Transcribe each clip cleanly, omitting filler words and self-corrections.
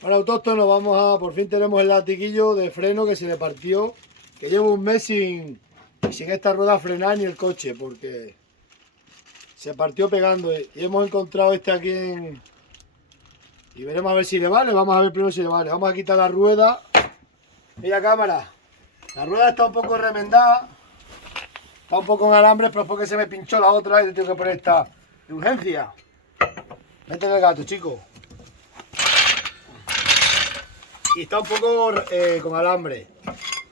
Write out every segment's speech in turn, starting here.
Bueno, autóctono, por fin tenemos el latiguillo de freno que se le partió. Que llevo un mes sin esta rueda frenar ni el coche, porque se partió pegando. Y hemos encontrado este aquí y veremos a ver si le vale. Vamos a ver primero si le vale. Vamos a quitar la rueda. Mira cámara. La rueda está un poco remendada. Está un poco en alambres, pero es porque se me pinchó la otra y tengo que poner esta de urgencia. Métele el gato, chico. Y está un poco con alambre,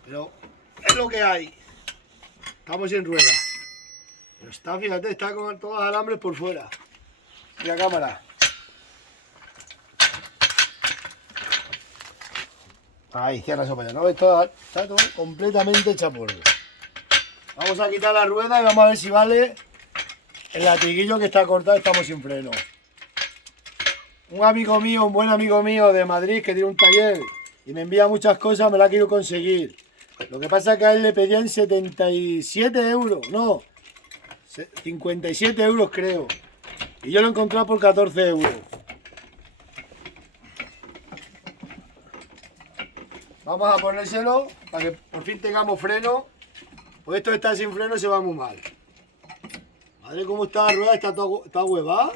pero es lo que hay. Estamos sin rueda. Pero está, fíjate, está con todos los alambres por fuera. Mira cámara. Ahí, cierra eso para allá. ¿No? Está todo completamente hecha polvo. Vamos a quitar la rueda y vamos a ver si vale el latiguillo que está cortado. Estamos sin freno. Un amigo mío, un buen amigo mío de Madrid que tiene un taller y me envía muchas cosas, me la quiero conseguir. Lo que pasa es que a él le pedían 77 euros, no, 57 euros creo. Y yo lo he encontrado por 14 euros. Vamos a ponérselo para que por fin tengamos freno. Pues esto está sin freno y se va muy mal. Madre, cómo está la rueda, está huevada.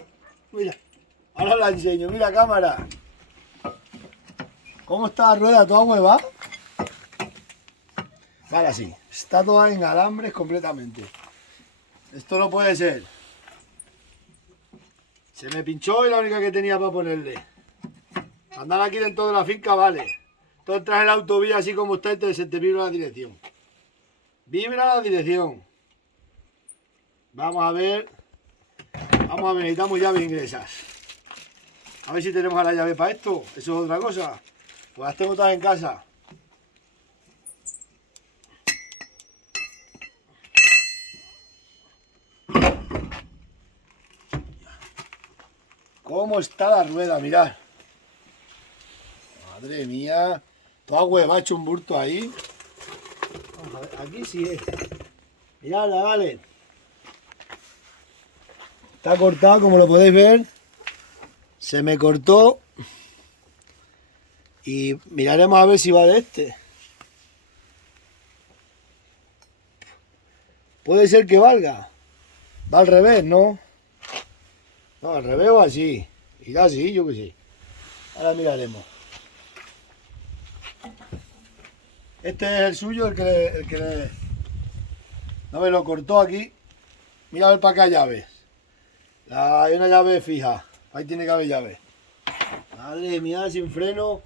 Mira. Ahora la enseño, mira cámara. ¿Cómo está la rueda? ¿Toda hueva? Vale, así. Está toda en alambres completamente. Esto no puede ser. Se me pinchó y la única que tenía para ponerle. Andar aquí dentro de la finca, vale. Tú entras en la autovía así como está y se te vibra la dirección. Vibra la dirección. Vamos a ver. Necesitamos llaves inglesas. A ver si tenemos la llave para esto. Eso es otra cosa. Pues las tengo todas en casa. ¿Cómo está la rueda? Mirad. Madre mía. Toda hueva, ha hecho un burto ahí. Vamos a ver, aquí sí es. Miradla, vale. Está cortado, como lo podéis ver. Se me cortó. Y miraremos a ver si va de este. Puede ser que valga. Va al revés, ¿no? No, al revés o así. Irá así, yo que sé. Ahora miraremos. Este es el suyo, el que no me lo cortó aquí. Mira a ver para acá llaves. Hay una llave fija. Ahí tiene que haber llave. Madre mía, sin freno.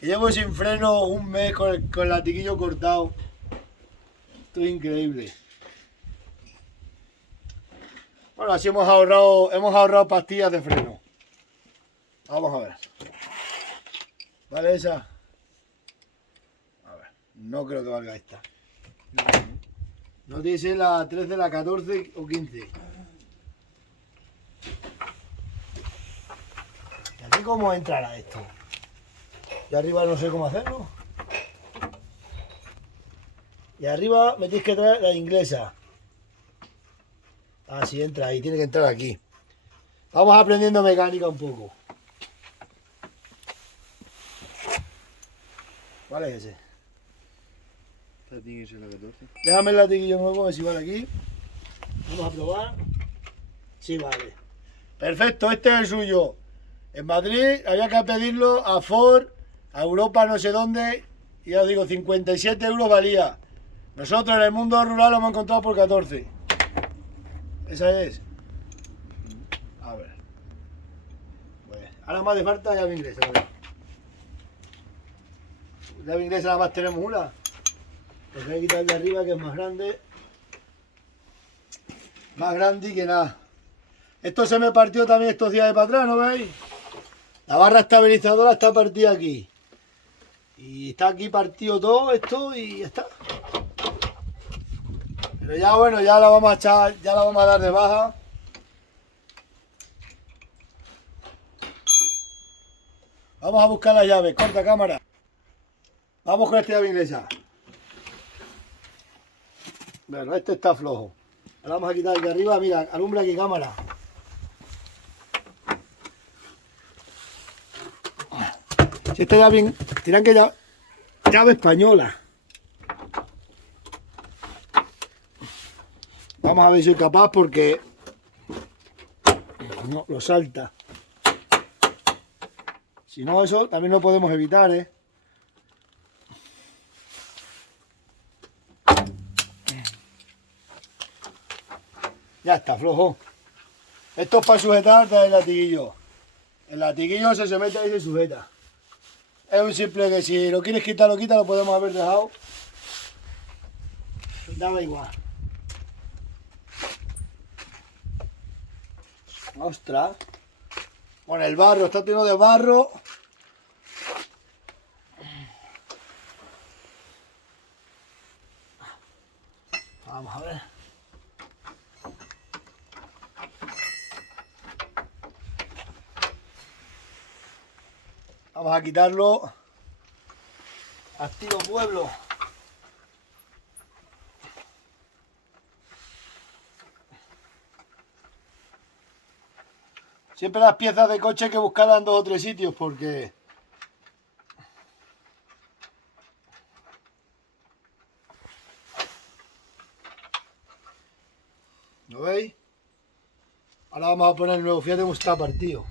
Que llevo sin freno un mes con el latiguillo cortado. Esto es increíble. Bueno, así hemos ahorrado pastillas de freno. Vamos a ver. ¿Vale esa? A ver, no creo que valga esta. No tiene que ser la 13, la 14 o 15. ¿Y aquí cómo entrará esto? Y arriba no sé cómo hacerlo. Y arriba me tienes que traer la inglesa. Ah, sí, entra ahí, tiene que entrar aquí. Vamos aprendiendo mecánica un poco. ¿Cuál es ese? Esta tiene que ser la 14. Déjame el latiguillo nuevo, a ver si vale aquí. Vamos a probar. Sí, vale. Perfecto, este es el suyo. En Madrid había que pedirlo a Ford, a Europa no sé dónde, y ya os digo, 57 euros valía. Nosotros en el mundo rural lo hemos encontrado por 14. Esa es. A ver. Pues, ahora más de falta llave inglesa. Llave inglesa nada más tenemos una. Pues voy a quitar el de arriba que es más grande. Más grande que nada. Esto se me partió también estos días de para atrás, ¿no veis? La barra estabilizadora está partida aquí. Y está aquí partido todo esto y ya está. Pero ya bueno, ya la vamos a echar, ya la vamos a dar de baja. Vamos a buscar las llaves, corta cámara. Vamos con esta llave inglesa. Bueno, este está flojo. Ahora vamos a quitar el de arriba, mira, alumbra aquí cámara. Si esta ya bien, tiran que ya llave española. Vamos a ver si soy capaz porque no lo salta. Si no, eso también lo podemos evitar, ¿eh? Ya está, flojo. Esto es para sujetar el latiguillo. El latiguillo se somete y se sujeta. Es un simple que si lo quieres quitar, lo quita, lo podemos haber dejado. Daba igual. Ostras. Con el barro, está lleno de barro. Vamos a ver. Vamos a quitarlo. Activo pueblo. Siempre las piezas de coche hay que buscarlas en 2 o 3 sitios porque... ¿Lo veis? Ahora vamos a poner el nuevo. Fíjate cómo está partido.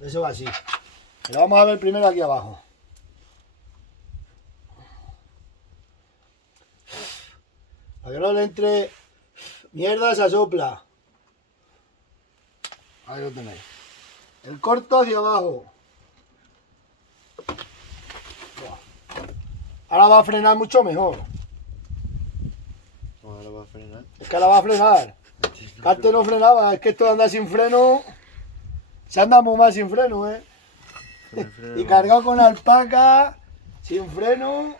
Eso va así. Pero vamos a ver primero aquí abajo. Para que no le entre mierda, se asopla. Ahí lo tenéis. El corto hacia abajo. Ahora va a frenar mucho mejor. Ahora va a frenar. Es que ahora va a frenar. Que antes no frenaba. Es que esto de andar sin freno... Se anda muy mal sin freno, ¿eh? Y cargado con alpaca, sin freno.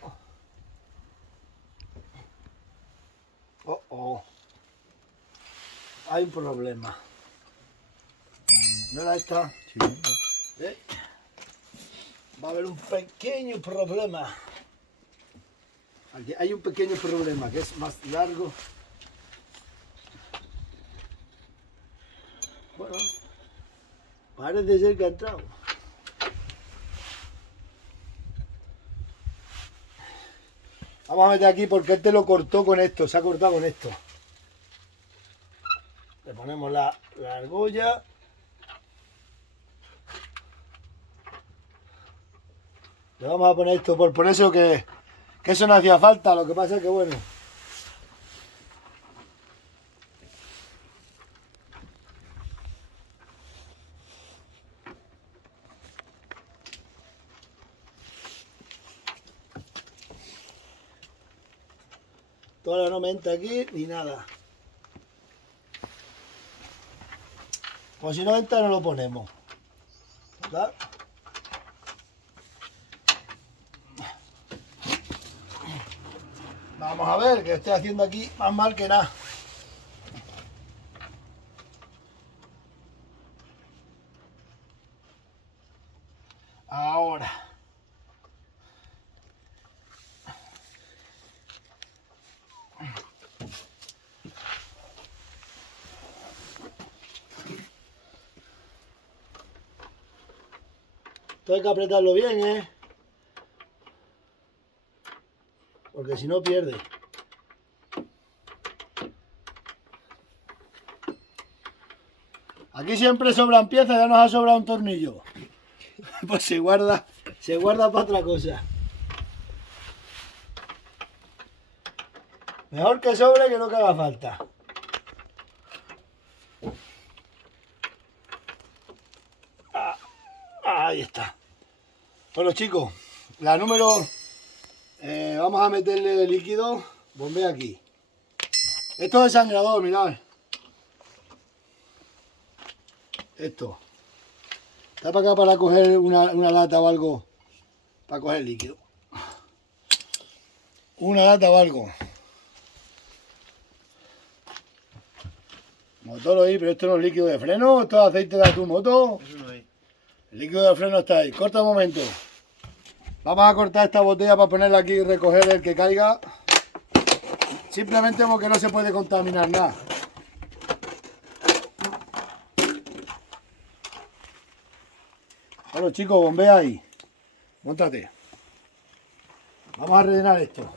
Oh, oh. Hay un problema. ¿No era esta? Sí. ¿Eh? Va a haber un pequeño problema. Aquí hay un pequeño problema que es más largo. Bueno, parece ser que ha entrado. Vamos a meter aquí porque este lo cortó con esto, se ha cortado con esto. Le ponemos la argolla. Le vamos a poner esto por eso que eso no hacía falta, lo que pasa es que bueno. Todavía no me entra aquí ni nada. Pues si no entra no lo ponemos. ¿Verdad? Vamos a ver, que estoy haciendo aquí más mal que nada. Ahora. Esto hay que apretarlo bien, ¿eh? Porque si no pierde. Aquí siempre sobran piezas, ya nos ha sobrado un tornillo. Pues se guarda para otra cosa. Mejor que sobre que no que haga falta. Ahí está. Bueno chicos, la número... vamos a meterle líquido. Bombea aquí. Esto es desangrador, mirad. Esto. Está para acá para coger una lata o algo. Para coger líquido. Una lata o algo. Motor ahí, pero esto no es líquido de freno, esto es aceite de tu moto. Eso no hay. El líquido de freno está ahí. Corta un momento. Vamos a cortar esta botella para ponerla aquí y recoger el que caiga. Simplemente porque no se puede contaminar nada. Bueno, chicos, bombea ahí. Móntate. Vamos a rellenar esto.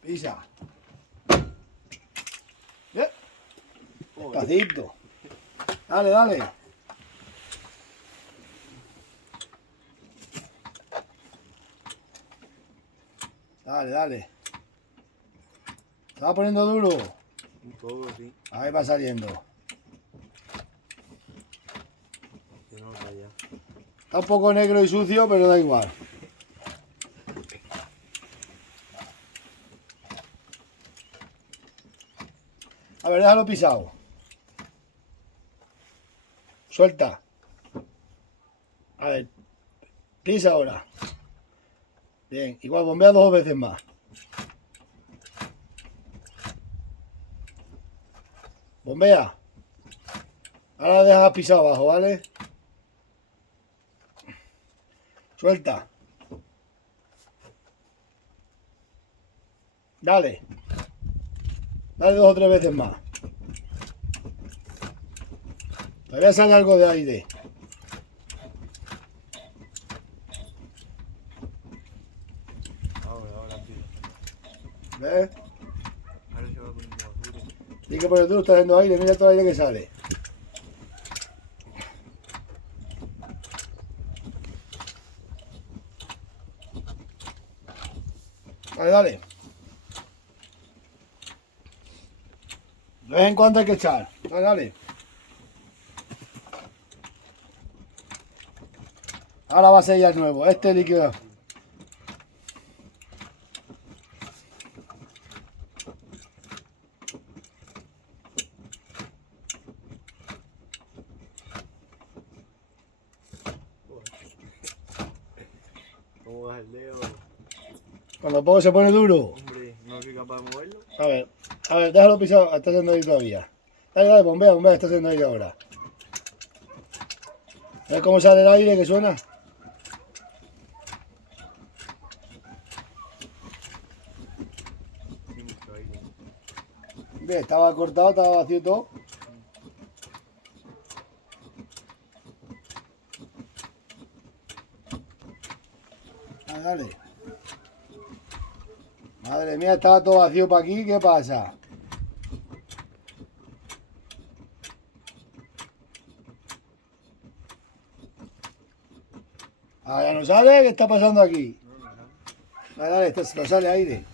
Pisa. Bien. Despacito. Dale, dale. Dale, dale. Se va poniendo duro. Un poco, sí. Ahí va saliendo. Que no vaya. Está un poco negro y sucio, pero da igual. A ver, déjalo pisado. Suelta. A ver, pisa ahora. Bien, igual bombea 2 veces más. Bombea. Ahora dejas pisado abajo, ¿vale? Suelta. Dale. Dale 2 o 3 veces más. Todavía sale algo de aire. Ahora, tío. ¿Ves? Ahora se va poniendo más duro. Tienes que poner tú, está haciendo aire. Mira todo el aire que sale. Dale, dale. De vez en cuando hay que echar. Dale, dale. Ahora va a ser ya el nuevo. Este líquido. ¿Cómo vas el dedo? Cuando poco se pone duro. Hombre, no soy capaz de moverlo. A ver, déjalo pisado. Está haciendo ahí todavía. Dale, dale, bombea, bombea. Está haciendo ahí ahora. ¿Ves cómo sale el aire que suena? Sí, mucho aire. Bien, estaba cortado, estaba vacío todo. Dale, dale. Madre mía, estaba todo vacío para aquí. ¿Qué pasa? Ah, ya no sale. ¿Qué está pasando aquí? No, no, no. Dale, dale, no sale aire.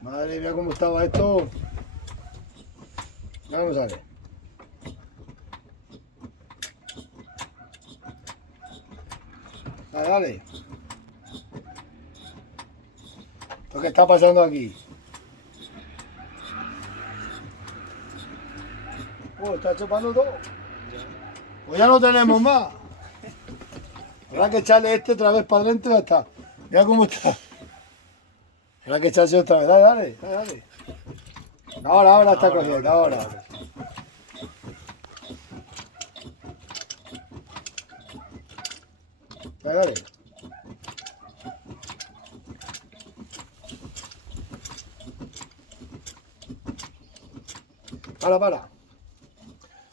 Madre mía, cómo estaba esto. Ya no sale. Dale, dale. ¿Lo que está pasando aquí? Oh, está chupando todo. Pues ya no tenemos más. Habrá que echarle este otra vez para adentro y ya está. Mira cómo está. Habrá que echarse otra vez. Dale, dale, dale, dale. Ahora está cogiendo, ahora. Dale, dale. Para.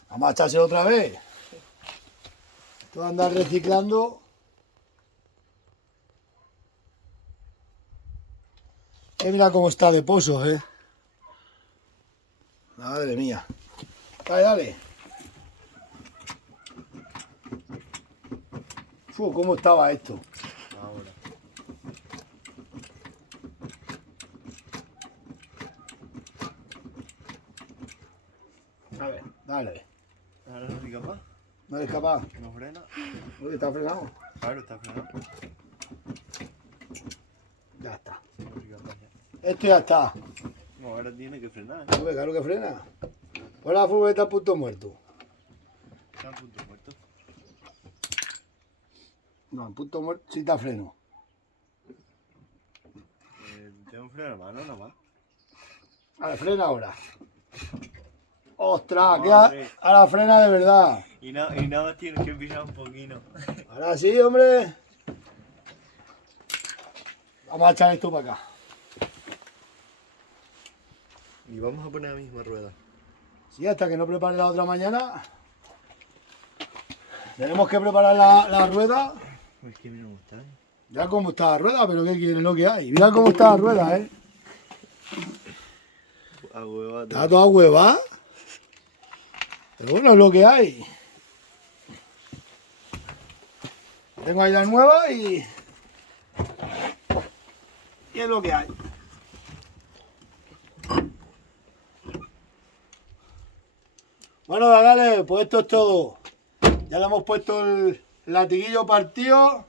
Vamos a echarse otra vez. Esto de andar reciclando. Mira cómo está de pozos, Madre mía. Dale, dale. ¿Cómo estaba esto? Ahora. A ver, dale. Ahora no soy capaz. No eres capaz. No frena. Uy, está frenado. Claro, está frenado. Ya está. No soy capaz ya. Esto ya está. No, ahora tiene que frenar. Hombre, claro que frena. Pues la furgoneta a punto muerto. Está a punto muerto. No, en punto muerto sí está freno. Tengo un freno de mano nomás. A ver, frena ahora. ¡Ostras! Que Madre. ahora frena de verdad. Y nada más tienes que pisar un poquito. Ahora sí, hombre. Vamos a echar esto para acá. Y vamos a poner la misma rueda. Sí, hasta que no prepare la otra mañana. Tenemos que preparar la rueda. Es que a mí no me gusta, ¿eh? Mira cómo está la rueda, pero ¿qué quieres? Lo que hay. Mira cómo está la rueda, ¿eh? A huevada. Está toda hueva. Pero bueno, es lo que hay. Tengo ahí la nueva y es lo que hay. Bueno, dale, pues esto es todo. Ya le hemos puesto el latiguillo partido.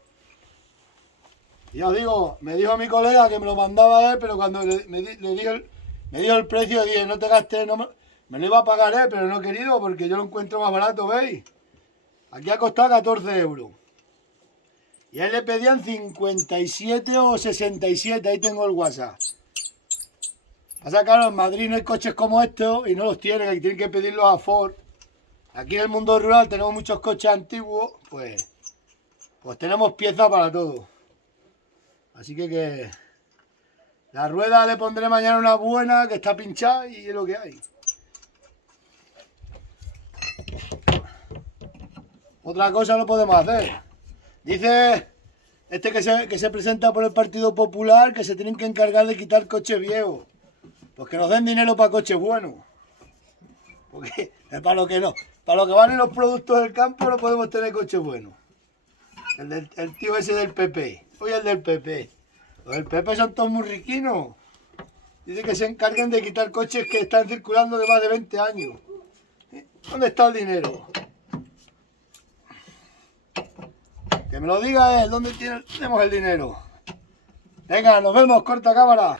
Y ya os digo, me dijo mi colega que me lo mandaba él, pero cuando me dijo el precio, dije, no te gastes, me lo iba a pagar él, pero no he querido porque yo lo encuentro más barato, ¿veis? Aquí ha costado 14 euros. Y a él le pedían 57 o 67, ahí tengo el WhatsApp. Pasa claro, en Madrid no hay coches como estos y no los tienen, que tienen que pedirlos a Ford. Aquí en el mundo rural tenemos muchos coches antiguos, pues tenemos piezas para todo. Así que la rueda le pondré mañana una buena que está pinchada y es lo que hay. Otra cosa no podemos hacer. Dice este que se presenta por el Partido Popular que se tienen que encargar de quitar coches viejos. Pues que nos den dinero para coches buenos. Porque es para lo que no. Para lo que van en los productos del campo no podemos tener coches buenos. El tío ese del PP. Hoy el del PP. Los del PP son todos muy riquinos. Dice que se encarguen de quitar coches que están circulando de más de 20 años. ¿Dónde está el dinero? Que me lo diga él. ¿Dónde tenemos el dinero? Venga, nos vemos. Corta cámara.